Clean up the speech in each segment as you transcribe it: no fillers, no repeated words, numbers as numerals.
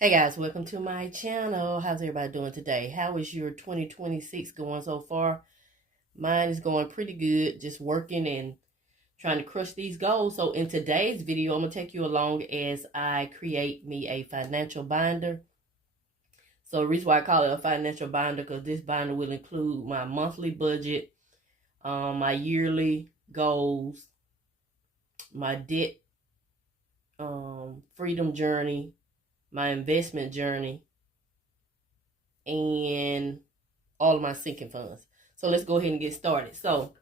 Hey guys, welcome to my channel. How's everybody doing today? How is your 2026 going so far? Mine is going pretty good, just working and trying to crush these goals. So in today's video, I'm going to take you along as I create me a financial binder. So the reason why I call it a financial binder, because this binder will include my monthly budget, my yearly goals, my debt freedom journey, my investment journey, and all of my sinking funds. So let's go ahead and get started. So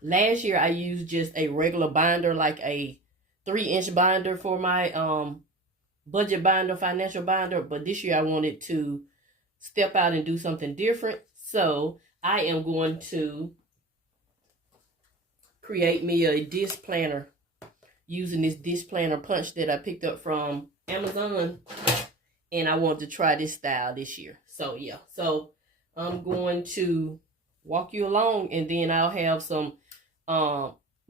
last year I used just a regular binder, like a 3-inch binder for my budget binder, financial binder. But this year I wanted to step out and do something different. So I am going to create me a disc planner using this disc planner punch that I picked up from Amazon. And I want to try this style this year. So yeah, so I'm going to walk you along, and then I'll have some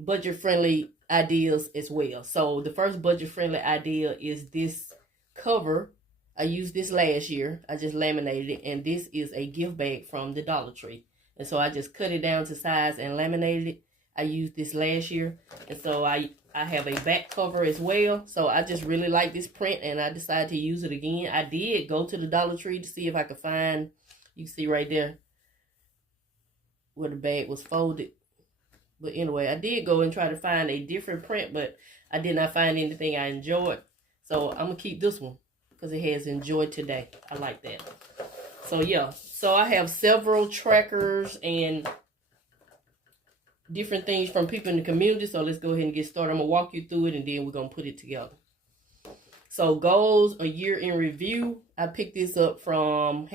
budget-friendly ideas as well. So the first budget-friendly idea is this cover. I used this last year. I just laminated it, and this is a gift bag from the Dollar Tree. And so I just cut it down to size and laminated it. I used this last year, and so I have a back cover as well. So I just really like this print, and I decided to use it again. I did go to the Dollar Tree to see if I could find, you can see right there where the bag was folded. But anyway, I did go and try to find a different print, but I did not find anything I enjoyed. So I'm going to keep this one because it has enjoy today. I like that. So yeah, so I have several trackers and different things from people in the community. So let's go ahead and get started. I'm going to walk you through it, and then we're going to put it together. So goals, a year in review. I picked this up from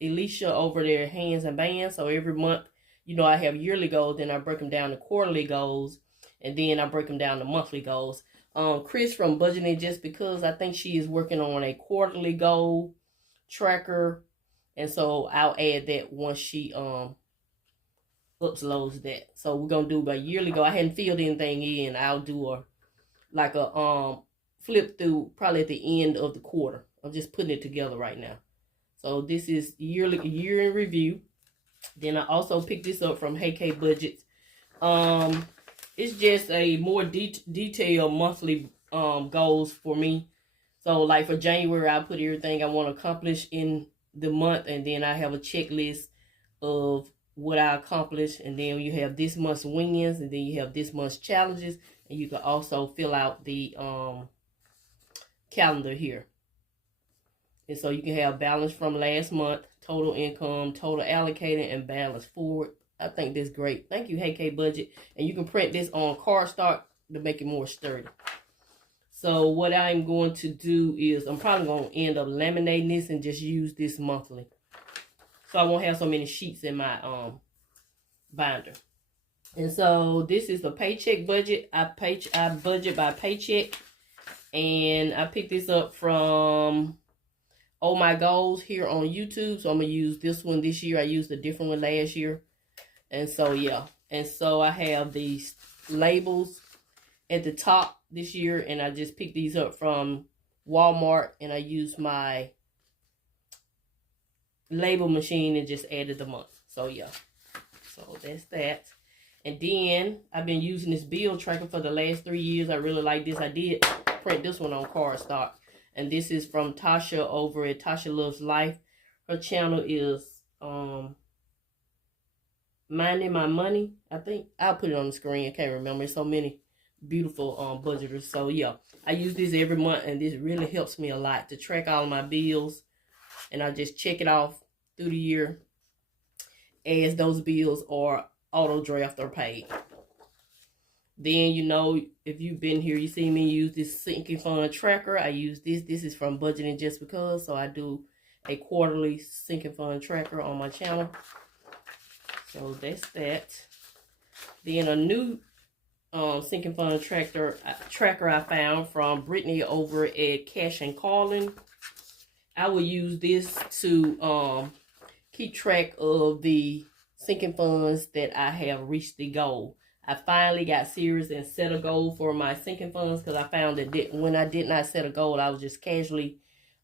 Alicia over there, Hands and Bands. So every month, you know, I have yearly goals. Then I break them down to quarterly goals. And then I break them down to monthly goals. Chris from Budgeting Just Because, I think she is working on a quarterly goal tracker. And so I'll add that once she uploads that. So we're gonna do a yearly goal. I hadn't filled anything in. I'll do a flip through probably at the end of the quarter. I'm just putting it together right now. So this is year in review. Then I also picked this up from Hey K Budgets. It's just a more detailed monthly goals for me. So like for January, I put everything I want to accomplish in the month, and then I have a checklist of what I accomplished, and then you have this month's wins, and then you have this month's challenges, and you can also fill out the calendar here. And so you can have balance from last month, total income, total allocated, and balance forward. I think that's great. Thank you, Hey K Budget. And you can print this on cardstock to make it more sturdy. So what I'm going to do is I'm probably going to end up laminating this and just use this monthly. So I won't have so many sheets in my binder. And so this is the paycheck budget. I budget by paycheck. And I picked this up from Oh My Goals here on YouTube. So I'm going to use this one this year. I used a different one last year. And so, yeah. And so I have these labels at the top this year. And I just picked these up from Walmart. And I used my label machine and just added the month. So yeah, so that's that. And then I've been using this bill tracker for the last 3 years. I really like this. I did print this one on cardstock, and this is from Tasha over at Tasha Loves Life. Her channel is Minding My Money. I think I'll put it on the screen. I can't remember. There's so many beautiful budgeters. So yeah, I use this every month, and this really helps me a lot to track all my bills. And I just check it off through the year as those bills are auto draft or paid. Then, you know, if you've been here, you see me use this sinking fund tracker. I use this. This is from Budgeting Just Because. So I do a quarterly sinking fund tracker on my channel. So that's that. Then a new sinking fund tracker I found from Brittany over at Cash and Calling. I will use this to keep track of the sinking funds that I have reached the goal. I finally got serious and set a goal for my sinking funds, because I found that when I did not set a goal, I was just casually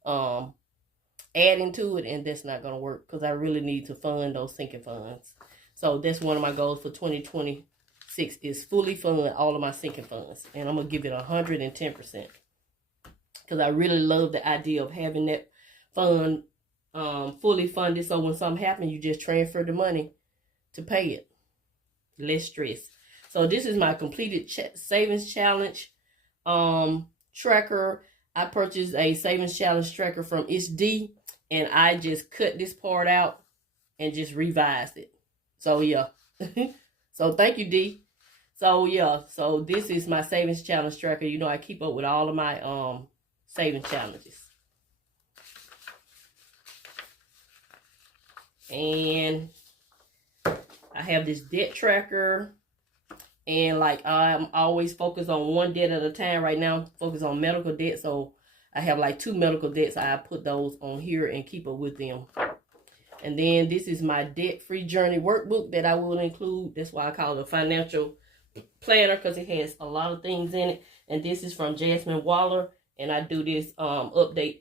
adding to it, and that's not going to work because I really need to fund those sinking funds. So that's one of my goals for 2026 is fully fund all of my sinking funds, and I'm going to give it 110% because I really love the idea of having that fund fully funded, so when something happens, you just transfer the money to pay it. Less stress. So this is my completed savings challenge tracker. I purchased a savings challenge tracker from Mrs Vee, and I just cut this part out and just revised it. So yeah. So thank you, D. So yeah, so this is my savings challenge tracker. You know, I keep up with all of my savings challenges. And I have this debt tracker, and like I'm always focused on one debt at a time. Right now, focus on medical debt, so I have like 2 medical debts. I put those on here and keep up with them. And then this is my debt-free journey workbook that I will include. That's why I call it a financial planner, because it has a lot of things in it. And this is from Jasmine Waller, and I do this update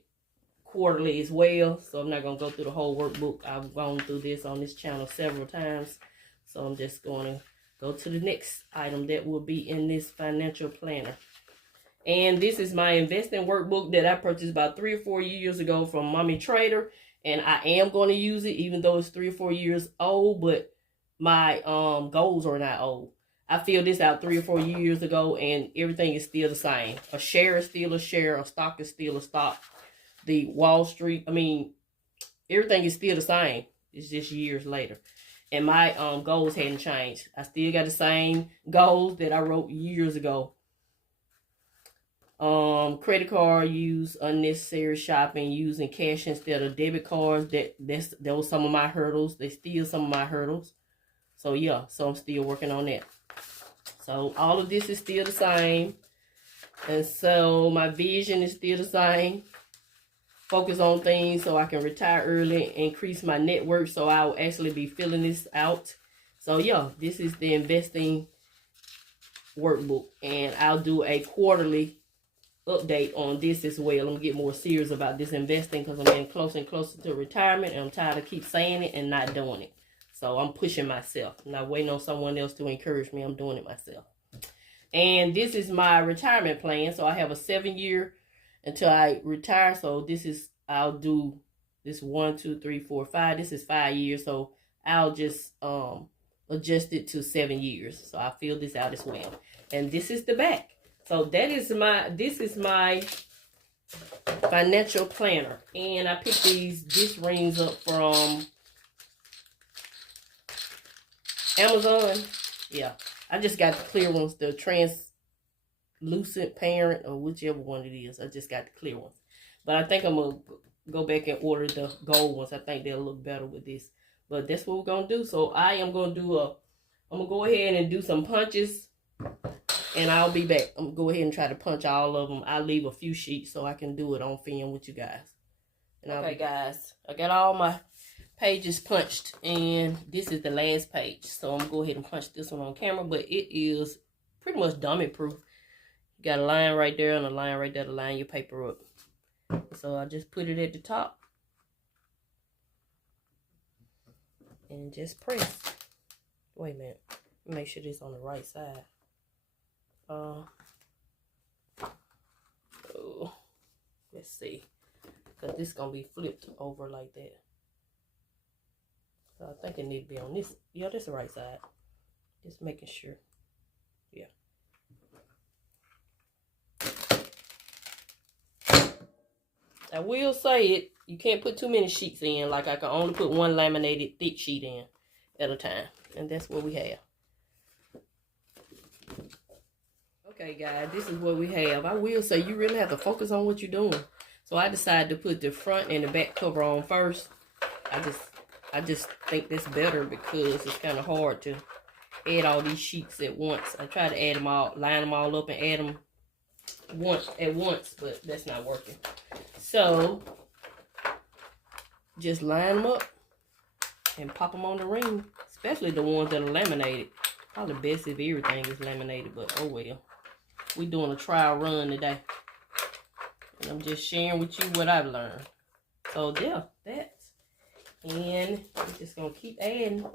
quarterly as well, so I'm not going to go through the whole workbook. I've gone through this on this channel several times, so I'm just going to go to the next item that will be in this financial planner. And this is my investing workbook that I purchased about 3 or 4 years ago from Mommy Trader, and I am going to use it even though it's 3 or 4 years old, but my goals are not old. I filled this out 3 or 4 years ago, and everything is still the same. A share is still a share, a stock is still a stock. The Wall Street, everything is still the same. It's just years later. And my goals hadn't changed. I still got the same goals that I wrote years ago. Credit card use, unnecessary shopping, using cash instead of debit cards. That was some of my hurdles. They still some of my hurdles. So yeah, so I'm still working on that. So all of this is still the same. And so my vision is still the same. Focus on things so I can retire early, increase my net worth, so I'll actually be filling this out. So yeah, this is the investing workbook, and I'll do a quarterly update on this as well. I'm gonna get more serious about this investing because I'm getting closer and closer to retirement, and I'm tired of keep saying it and not doing it. So I'm pushing myself. I'm not waiting on someone else to encourage me. I'm doing it myself. And this is my retirement plan. So I have a 7-year until I retire. So this is, I'll do this 1, 2, 3, 4, 5. This is 5 years. So I'll just adjust it to 7 years. So I fill this out as well. And this is the back. So this is my financial planner. And I picked this rings up from Amazon. Yeah. I just got the clear ones, the translucent parent, or whichever one it is. I just got the clear ones. But I think I'm going to go back and order the gold ones. I think they'll look better with this. But that's what we're going to do. So I am going to I'm going to go ahead and do some punches. And I'll be back. I'm going to go ahead and try to punch all of them. I'll leave a few sheets so I can do it on film with you guys. And okay, guys. I got all my pages punched, and this is the last page. So I'm going to go ahead and punch this one on camera. But it is pretty much dummy proof. You got a line right there and a line right there to line your paper up. So I just put it at the top. And just press. Wait a minute. Make sure this on the right side. Oh, let's see, because this is going to be flipped over like that. So I think it needs to be on this. Yeah, that's the right side. Just making sure. Yeah. I will say it, you can't put too many sheets in. Like I can only put one laminated thick sheet in at a time. And that's what we have. Okay, guys, this is what we have. I will say you really have to focus on what you're doing. So I decided to put the front and the back cover on first. I just think that's better because it's kind of hard to add all these sheets at once. I try to add them all, line them all up and add them at once, but that's not working. So just line them up and pop them on the ring, especially the ones that are laminated. Probably best if everything is laminated, but oh well. We're doing a trial run today. And I'm just sharing with you what I've learned. So yeah, that. And we're just going to keep adding.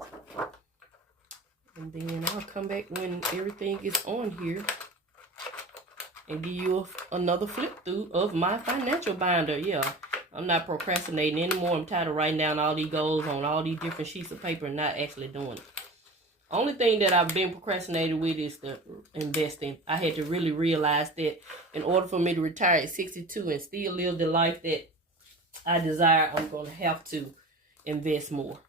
And then I'll come back when everything is on here and give you another flip through of my financial binder. Yeah, I'm not procrastinating anymore. I'm tired of writing down all these goals on all these different sheets of paper and not actually doing it. Only thing that I've been procrastinating with is the investing. I had to really realize that in order for me to retire at 62 and still live the life that I desire, I'm going to have to invest more.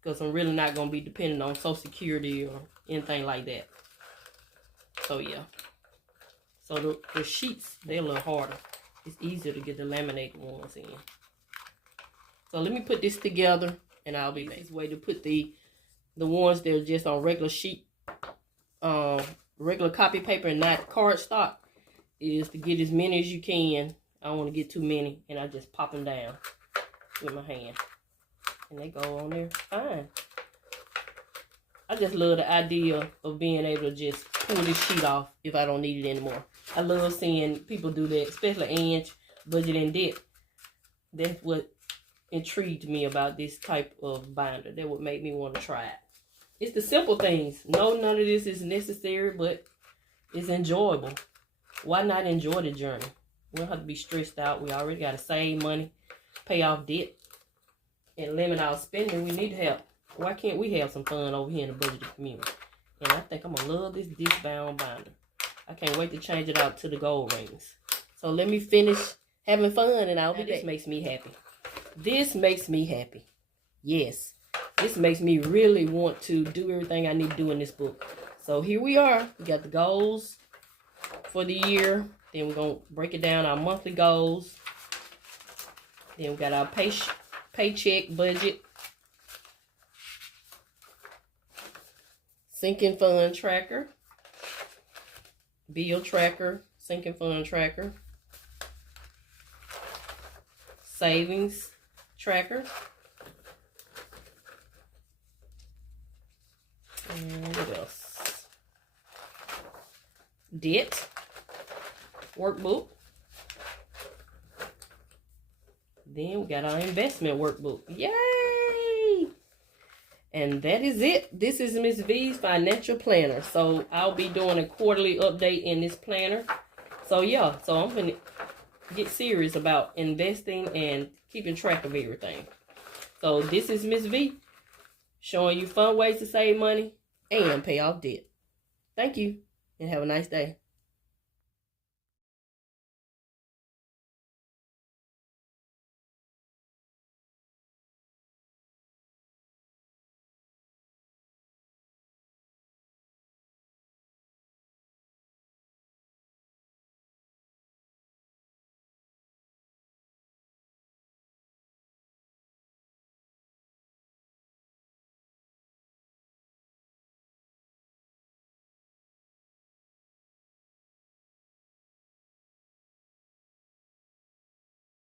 Because I'm really not going to be dependent on Social Security or anything like that. So, yeah. So, the sheets, they're a little harder. It's easier to get the laminated ones in. So, let me put this together, and I'll be back. This way to put the ones that are just on regular sheet, regular copy paper and not cardstock, is to get as many as you can. I don't want to get too many, and I just pop them down with my hand. And they go on there fine. I just love the idea of being able to just pull this sheet off if I don't need it anymore. I love seeing people do that, especially Ange, Budget and Debt. That's what intrigued me about this type of binder. That would make me want to try it. It's the simple things. No, none of this is necessary, but it's enjoyable. Why not enjoy the journey? We don't have to be stressed out. We already got to save money, pay off debt, and limit our spending. We need help. Why can't we have some fun over here in the budgeted community? And I think I'm going to love this disc-bound binder. I can't wait to change it out to the gold rings. So let me finish having fun and I'll be back. This makes me happy. This makes me happy. Yes. This makes me really want to do everything I need to do in this book. So here we are. We got the goals for the year. Then we're going to break it down, our monthly goals. Then we got our paycheck budget. Sinking fund tracker. Bill tracker. Sinking fund tracker. Savings tracker. And what else? Debt workbook. Then we got our investment workbook. Yay! And that is it. This is Mrs Vee's financial planner. So I'll be doing a quarterly update in this planner. So yeah, so I'm going to get serious about investing and keeping track of everything. So this is Mrs Vee showing you fun ways to save money and pay off debt. Thank you and have a nice day.